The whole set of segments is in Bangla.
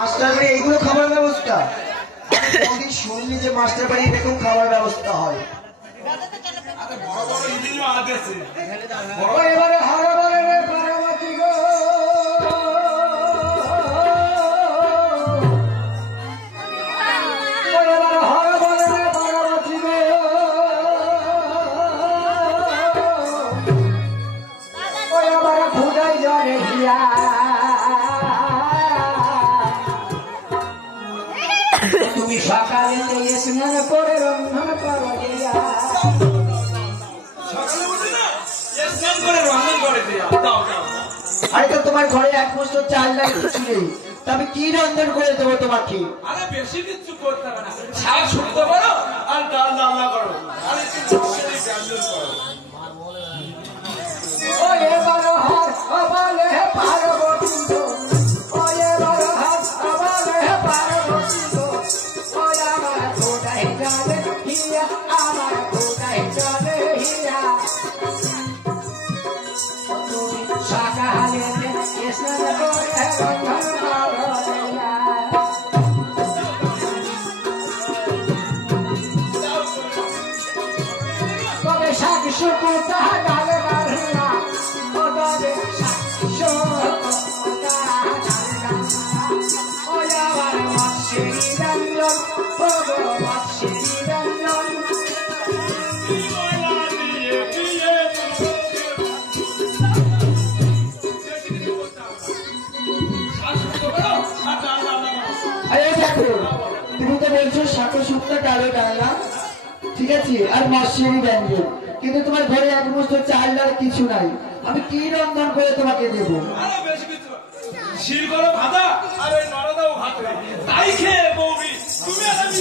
মাস্টার বাড়ি এইগুলো খাবার ব্যবস্থা কোনদিন শুনলি যে মাস্টার বাড়ি এরকম খাবার ব্যবস্থা হয়? এবারে হারাবারে রে পারাবাতি গো, এবারে হারাবারে রে পারাবাতি গো, এবারে খুদাই জলে হিয়া তুমি সকালে স্নান করে রন্ধন করো দিয়া, আরে তো তোমার ঘরে এক বছর চাল ডাল কিছু নেই, তবে কি রন্ধন করে দেবো তোমাকে? আরে বেশি কিছু করতে হবে না, ছাড় শুনতে পারো আর ডাল রান্না করো, আর একটু ব্যঞ্জন করো। ও এবার হাত আবালে পার্বতী গো, ও এবার হাত আবালে পার্বতী গো, ও আমার খোদাই জানে হিয়া, আমার খোদাই জানে হিয়া, তুমি সকালে স্নান করে রন্ধন করো দিয়া। তবে শাক শুকুতা ডালে ডালনা, ও তবে শাক শুকুতা ডালে ডালনা, ও আমার মৎস্যেরি ব্যঞ্জন, ও গো মৎস্যেরি ব্যঞ্জন। আরে দেখো, তুমি তো বলছো শাক শুকুতা ডালে ডালনা, ঠিক আছে, আর মৎস্যেরি ব্যঞ্জন, কিন্তু তোমার ঘরে এক বছর চাল ডাল কিছু নাই, আমি কি রন্ধন করে তোমাকে দেবো? আরে বেশি কিছু শির করো ভাজা আর ওই নরদাও ভাত, তাই খেয়ে বৌমি তুমি আর আমি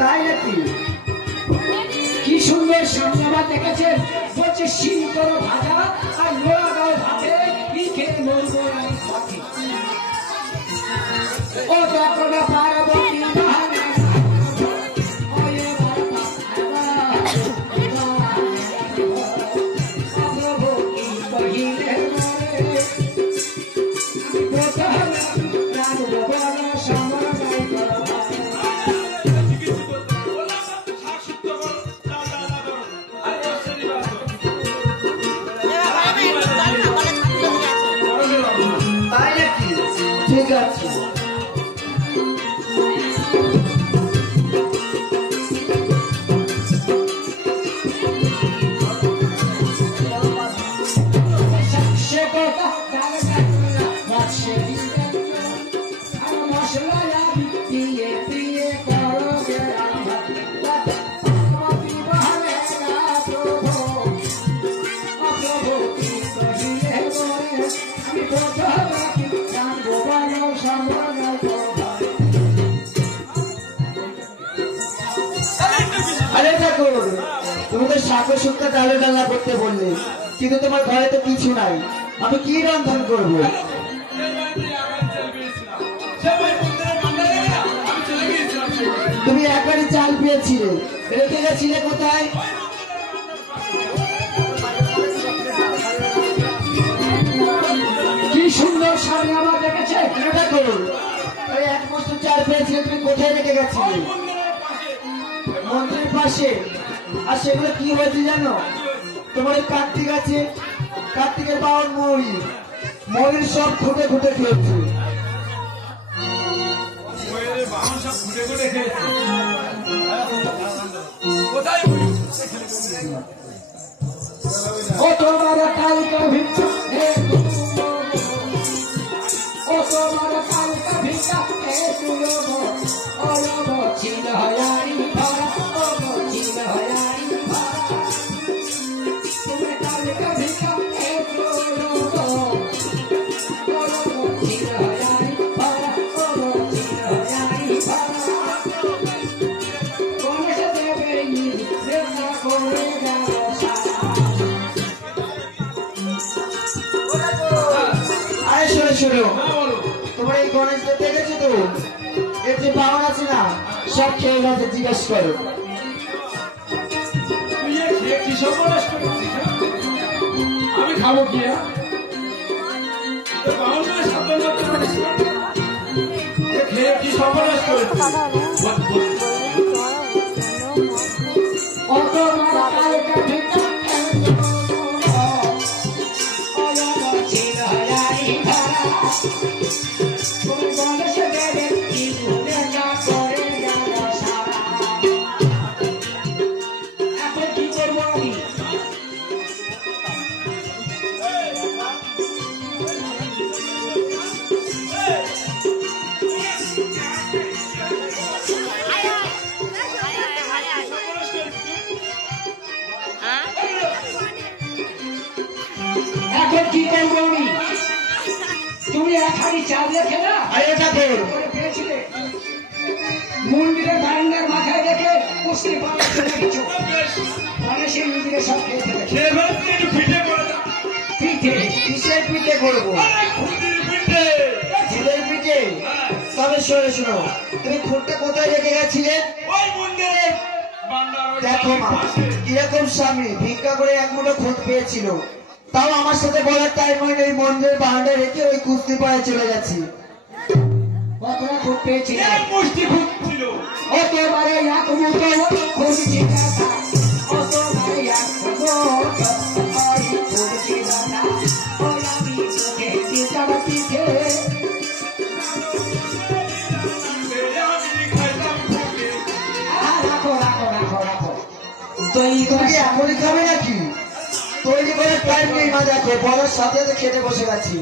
তাই নাকি? কি সুন্দর সংবাদ দেখেছেন, বলছে শিল করো ভাজা আর নোড়া গাও ভাতে, লিখে মরবো আমি পথে। ও দেখো না পার্বতী ভাঙা, ও এবার প্রভু কি কহিলে মরে, আমি প্রথমে রাখবো বড় সময় করো। তাই নাকি? ঠিক আছে। আরে দেখো, তুমি তো শাক শুক্তা ডালে ডালনা করতে বললে, কিন্তু তোমার ঘরে তো কিছু নাই, আমি কি রন্ধন করবো? তুমি একবারই চাল পেয়েছিলে, রেখে গেছিলে কোথায়? কি সুন্দর শাড়ি আমার দেখেছে, এটা করুন। ওই এক বছর চাল পেয়েছিলে, তুমি কোথায় রেখে গেছিলে? মন্দিরের পাশে। আর সেগুলো কি হয়েছে জানো? তোমার ওই কার্তিক আছে, কার্তিকের বাউন মৌরি, মৌরির সব খুঁটে খুঁটে খেয়েছে। বাহন সব ঘুরে ঘুরে খেয়েছে। কোথায় ও তোমার কালকা ভিক্ষা হে ও তোমার কালকা ভিক্ষা হে তুলব অলব ছিল হয়ারি ভরা ও ছিল হয়ারি ভরা তুমি কালকা ভিক্ষা হে তুলব অলব ছিল হয়ারি ভরা ও ছিল হয়ারি ভরা গণেশ দেবের নির্দেশনা করে যাও আরে শোনো শোনো, তোমার এই গণেশ দেব দেখেছো তো? এর যে পাওয়ার আছে না, সব খেয়ে গেছে, জিজ্ঞেস করো। তুই এ খেয়ে কি সর্বনাশ করেছিস, হ্যাঁ? আমি খাবো কি? বাউন্ডারি সাবধান করতে পারিস না? এ খেয়ে কি সর্বনাশ করেছিস? ও তোমার কালকা ভিক্ষা হে তুলব অলব ছিল হয়ারি ভরা তুমি গণেশ দেবের নির্দেশনা করে যাও সারা এখন কি করবো আমি এখন কি করবো আমি তুমি এক হাড়ি চাল রেখে না আরে এটা কে? করে পেয়েছিলে মন্দিরের বারান্দার মাথায় রেখে কুস্তি পাড়ে চলে গেছো গণেশের মন্দিরে সব খেয়ে ফেলেছে খেয়ে ফেলতে একটু পিঠে করে দাও। পিঠে কিসের পিঠে করবো? আরে খুদির পিঠে। ছেলের পিঠে? হ্যাঁ, তবে শোনো শোনো, তুমি খুঁটটা কোথায় রেখে গেছিলে? ওই মন্দিরের বান্দার ওই দেখো মা, পাশে। কিরকম স্বামী ভিক্ষা করে এক মুঠো খুঁত পেয়েছিল, তাও আমার সাথে বলার টাইম হয়নি, ওই মন্দিরের বারান্দা রেখে ওই কুস্তি পাড়ায় চলে যাচ্ছি। কতটা খুব পেয়েছিলে এক মুষ্টি খুদ ছিল। ও তোমার এক মুঠো খুঁজছি দাদা ও তোমার এক মুঠো ওই খুঁজছি দাদা ওই আমি তোকে দিতাম পিঠে আমি খাইতাম খুদে। রাখো রাখো রাখো রাখো তৈরি তুমি করে কি এখনই খাবে নাকি? তৈরি করার টাইম নেই মা, দেখো বলার সাথে সাথে খেতে বসে গেছি।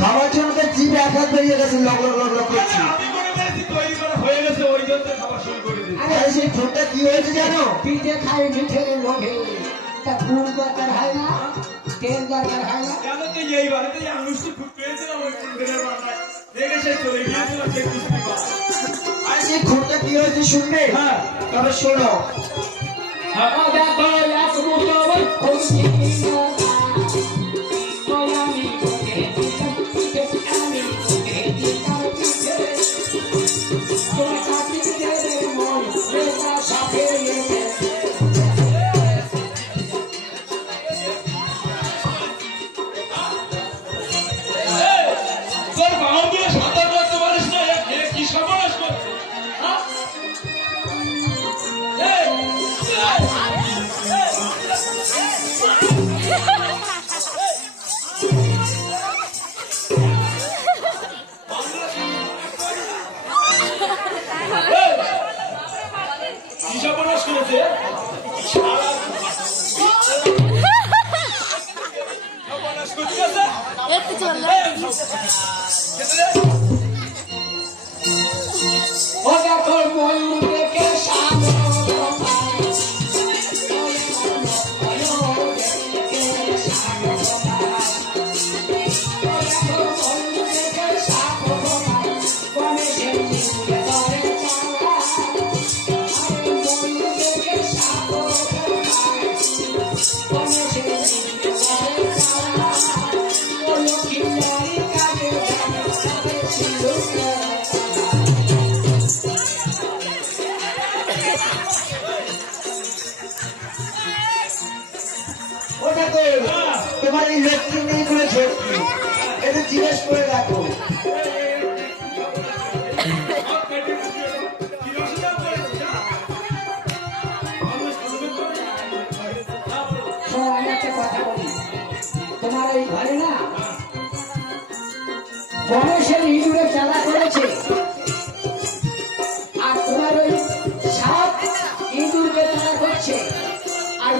খাবার জন্য তো জিভে এক হাত বেরিয়ে গেছে, লগ লগ লগ লগ করছি। আমি মনে করেছি তৈরি করা হয়ে গেছে, ওই জন্য খাবার শুরু করে দিয়েছি। আরে সেই খুঁটটা কি হয়েছে জানো? পিঠে খাই মিঠে লোভে তা ফুল দরকার হয় না তেল দরকার হয় না কেন তুই এই বাড়িতে এক মুষ্টি খুদ পেয়েছিলাম ওই মন্দিরের বান্দায়। দেখে সে চলে গিয়েছিল সেই কুস্তি পাড়া। আরে সেই খুঁটটা কি হয়েছে শুনবে? হ্যাঁ। তবে শোনো, ও দেখো এক মুঠো ওই খুঁজছি দাদা ওই আমি তোকে দিতাম পিঠে আমি তোকে দিতাম পিঠে তোর কাছে দেবে মন রেখা সাথে রেখে তোর বাউন্ডারি সাঁতার করতে পারিস না, এ খেয়ে কি সর্বনাশ করছিস, হ্যাঁ? এই, কি সর্বনাশ করেছে? সর্বনাশ করতেছে? একটু চললো খেতে দে। ও দেখো ময়ূর দেখে সাগর ওটা তো তোমার এই লক্ষ্মী নেই করে ঝক্কি, এটা জিজ্ঞেস করে রাখো। আমি একটা কথা বলি তোমার এই ঘরে না গণেশের ইঁদুরে চাঁদা করেছে আর তোমার ওই সাপ ইঁদুরকে চাঁদা করছে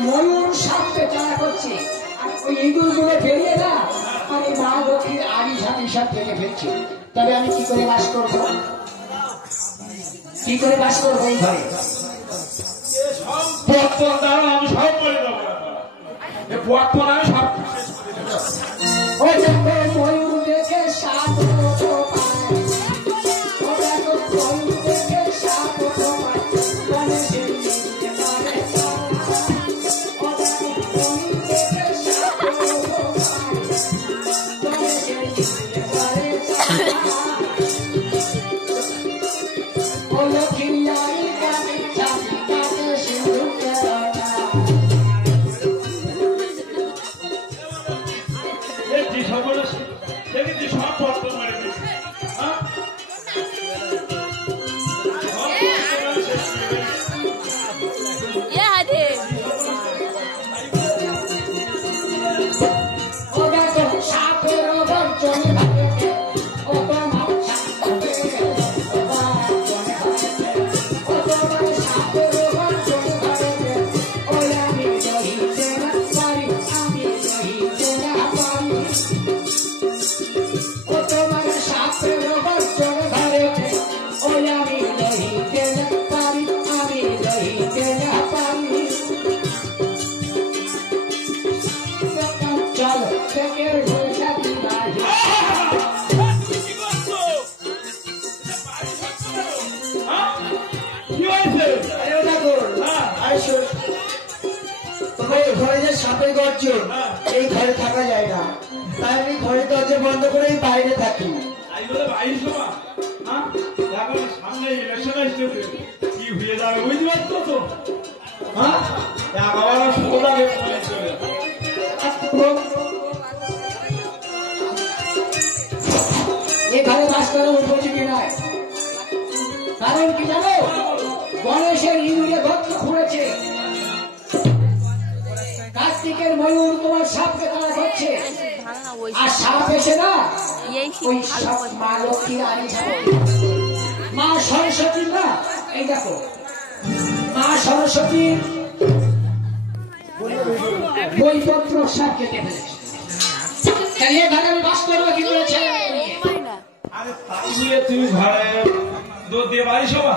ময়ূর সাপকে তাড়া করছে আর ওই ইঁদুর গুলো বেরিয়ে না আর এই মা লক্ষ্মীর আড়ি ঝাঁটি সব কেটে ফেলছে। তবে আমি কি করে বাস করবো, কি করে বাস করবো এই ঘরে? আমি সব করে দেবো, আমি সব ও দেখো ময়ূর দেখে সাপ ওঠো পায়, ও দেখো ময়ূর দেখে সাপ ওঠো পায়, গণেশের নিন্দে করে সারা। ও দেখো ময়ূর দেখে সাপ ওঠো পায়, গণেশের নিন্দে করে সারা। ও লক্ষ্মীর আড়ি কাটে ঝাঁটি কাটে সিঁদুরকে রাখা। দেখি সব পত্র মারে দিয়েছি। ও দেখো সাপের গর্জন ভাঙে, ও তোমার সাপের গর্জন ভাঙে, ও তোমার সাপের গর্জন ভাঙে, ও আমি রহিতে না পারি, আমি রহিতে না পারি। ও তোমার সাপের গর্জন ভাঙে, ও আমি রহিতে না পারি, আমি রহিতে না পারি। চলো পেটের ঘোষা দিবাই। কি হয়েছে? তোমার ঘরে যে সাপের গর্জন, এই ঘরে থাকা যায় না, তাই আমি ঘরের দরজা বন্ধ করে বাইরে থাকি। আই বলে বাইশ সময় দেখো সামনে ইলেকশন আসছে, কি হয়ে যাবে বুঝতে পারছো তো? বাবা সুন্দর এখানে বাস করা উপযোগী নয়, কারণ কি জানো? গণেশের ইঁদুরে ভক্ত খুঁড়েছে, কার্তিকের ময়ূর তোমার সাপকে তাড়া করছে, আর সাপ এসে না ওই সাপ মা লক্ষ্মীর আড়ি ঝাঁটি, মা সরস্বতীর না, এই দেখো মা সরস্বতীর বইপত্র সব কেটে ফেলেছে। তাহলে এখানে আমি বাস করবো কি করেছে? আরে তাহলে তুমি ঘরে দুধ দিয়ে বাড়ি শোভা।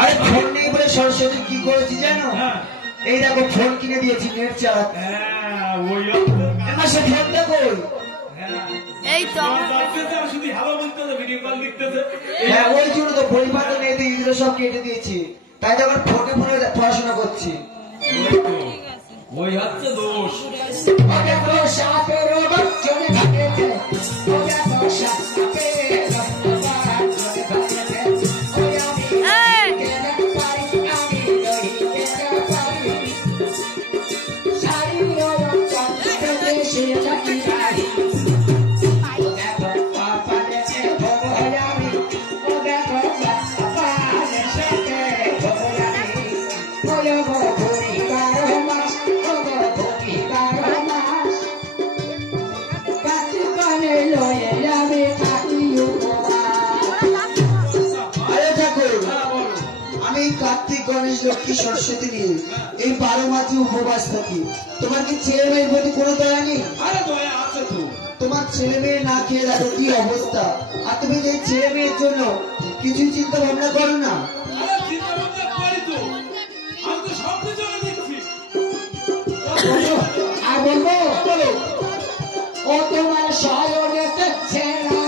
আরে ফোন নেই বলে সরস্বতী কি করেছি জানো? হ্যাঁ এই দেখো ফোন কিনে দিয়েছি নেট চালাতে। ওই সে ফোনটা কই? এই তো শুধু হ্যালো বলতেছে, ভিডিও কল লিখতেছে। হ্যাঁ ওই জন্য তো বই পাতা নেই, এগুলো সব কেটে দিয়েছি, তাই তো আবার ফোনে ফোনে পড়াশোনা করছি। ওই হচ্ছে দোষ। ও দেখো সাপের গর্জন ভাঙেছে, ও দেখো সাপের গর্জন ভাঙেছে, ও আমি রহিতে না পারি, আমি রহিতে না পারি। সারি রঞ্জন দেশে থাকি বাড়ি, ও দেখো পাপা দেশে ভোগ আমি, ও দেখো পাপা দেশে ভোগ আমি। ও গো পরিবার মাস, ও গো পরিবার মাস, কার্তিকানে লয়ে আমি থাকি উপবাস। আরে ঠাকুর, আমি কার্তিক গণেশ লক্ষ্মী সরস্বতী নিয়ে এই 12 মাসে উপবাস থাকি। তোমার কি ছেলে মেয়ের প্রতি কোনো দয়া নেই? আরে দয়া আছে তো। তোমার ছেলে মেয়ে না খেয়ে দেখো কি অবস্থা, আর তুমি এই ছেলে মেয়ের জন্য কিছু চিন্তা ভাবনা করো না? আরে চিন্তা ভাবনা করি তো, আমি তো সব কিছু দিচ্ছি। আর বলবো ও তোমার সয়নেতে ছেড়া,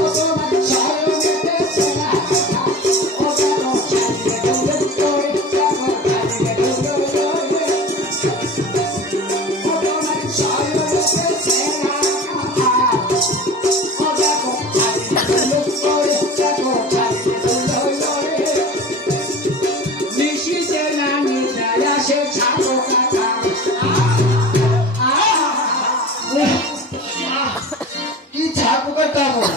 ও তোমার সয়নেতে ছেড়া, ও কেন ছাড়িয়ে ডুবে তোরে, কেন ছাড়িয়ে ডুবে তোরে, ও তোমার সয়নেতে ছেড়া, ও দেখো ছাড়িয়ে ডুবে তোরে, দেখো ছাড়িয়ে ডুবে তোরে। নিশিতে না নিদ্রায় আসে ছাগো কাটা, কি ছাড় পোকার কামড়?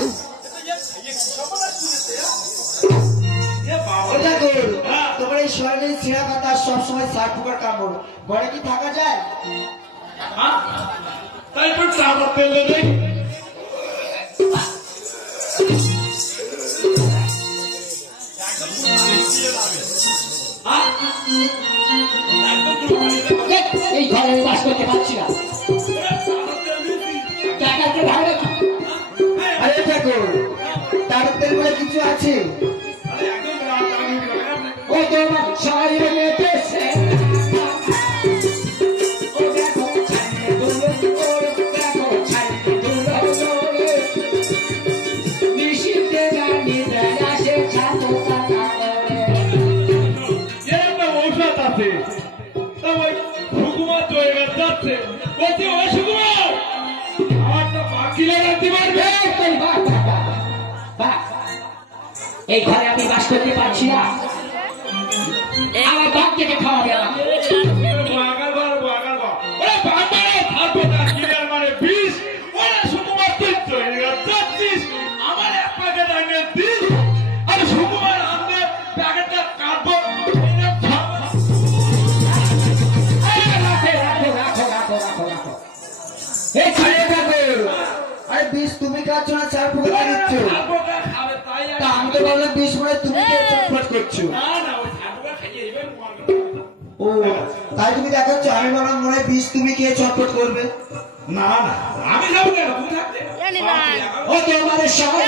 তোমার এই শরীরের ছেঁড়া পাতা সবসময় ছাড় পোকার কামড়, ঘরে কি থাকা যায়? তাই একটু চা করতে নেই। এই ঘরে আমি বাস করতে পারছি না। টাকাতে ধারে আরে ঠাকুর তার তেল বলে কিছু আছে? ও তোমার শরীরে মেতেছে ও দেখো ছাইয়ে দুলে ওরে দেখো ছাইয়ে দুলে ওরে নিশিতে গানি দেয় আসে ছাতো কাটা ওরে একটা ঔষধ আছে তা ওই সুকুমার জয়গার যাচ্ছে বলছে ওই সুকুমার আমারটা বাকি লাগাতে পারবে এই বাহ বাহ বাহ বাহ এই ঘরে আমি বাস করতে পারছি না। আমার বাপ থেকে খাওয়াবে আমাকে। বাগার বার ওরে বাগারে থাকবে না কিলার মানে বিষ ওরে সুকুমার তুই জয়গার যাচ্ছিস আমার এক প্যাকেট আনিয়ে দিস আর সুকুমার আনবে প্যাকেটটা কাটবো এই ছেলে ঠাকুর আরে বিষ তুমি খাচ্ছ না চার ফুটে দিচ্ছ? খাবে তাই তা আমি তো ভাবলাম বিষ মানে তুমি খেয়ে চটপট করছো। না না ওই ঠাকুরটা খাইয়ে এবার ও তাই তুমি দেখাচ্ছ, আমি ভাবলাম মনে হয় বিষ তুমি খেয়ে চটপট করবে। না না আমি যাবো কেন তুমি থাকতে জানি না। ও তোমার সবাই